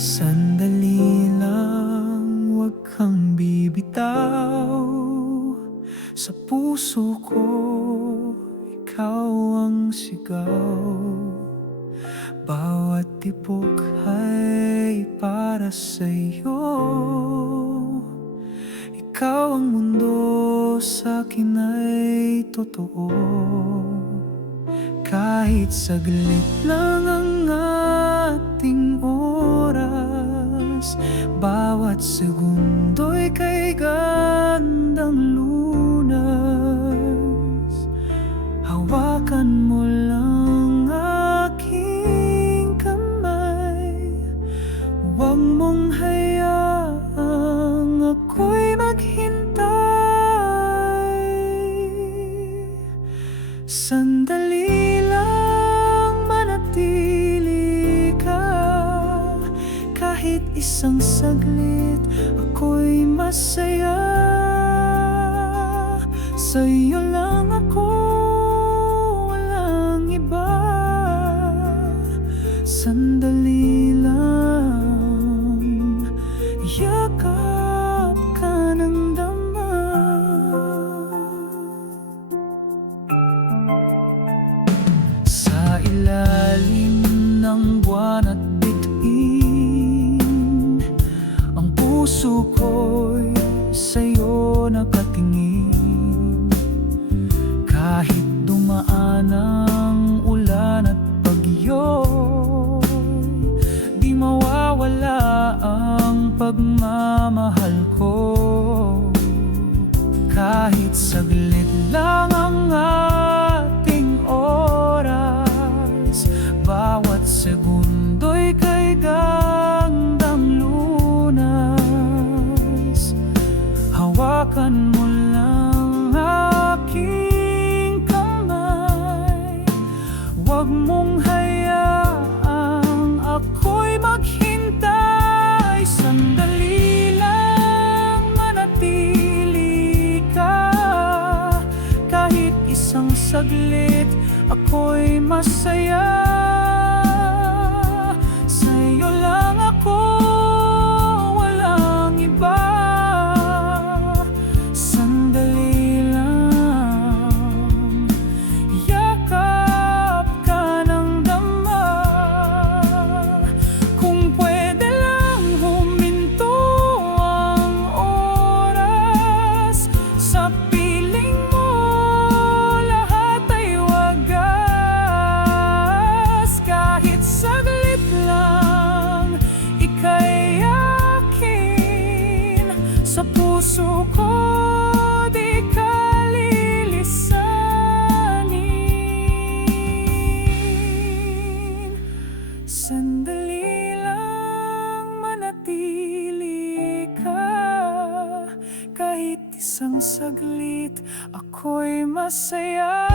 Sandali lang, huwag kang bibitaw. Sa puso ko, ikaw ang sigaw. Bawat tibok ay para sa'yo. Ikaw ang mundo, sa'kin ay totoo. Kahit saglit lang ang ating oras, bawat segundo'y kay gandang lunas. Hawakan mo lang aking kamay, huwag mong hayaang ako'y maghintay. Sandali lang, manatili ka. Kahit isang saglit, ako'y masaya. Sa'yo lang ako, walang iba. Sandali lang, yakap ka ng dama. Sa ilalim ng buwan at bituin, ang puso ko'y sa'yo nakatingin. Kahit dumaan ang ulan at bagyo, di mawawala ang pagmamahal ko. Kahit saglit lang ang ating oras, bawat segundo'y kay gandang lunas. Hawakan mo lang aking kamay, huwag mong hayaang ako'y maghintay. Sandali lang, manatili ka. Kahit isang saglit, ako'y masaya. Sa'yo lang ako, walang iba. Sandali lang, yakap ka ng dama. Kung pwede lang huminto ang oras, sa piling mo lahat ay wagas. Kahit saglit lang, ika'y akin. Sa puso ko di ka lilisanin. Sandali lang, manatili ka. Kahit isang saglit, ako'y masaya.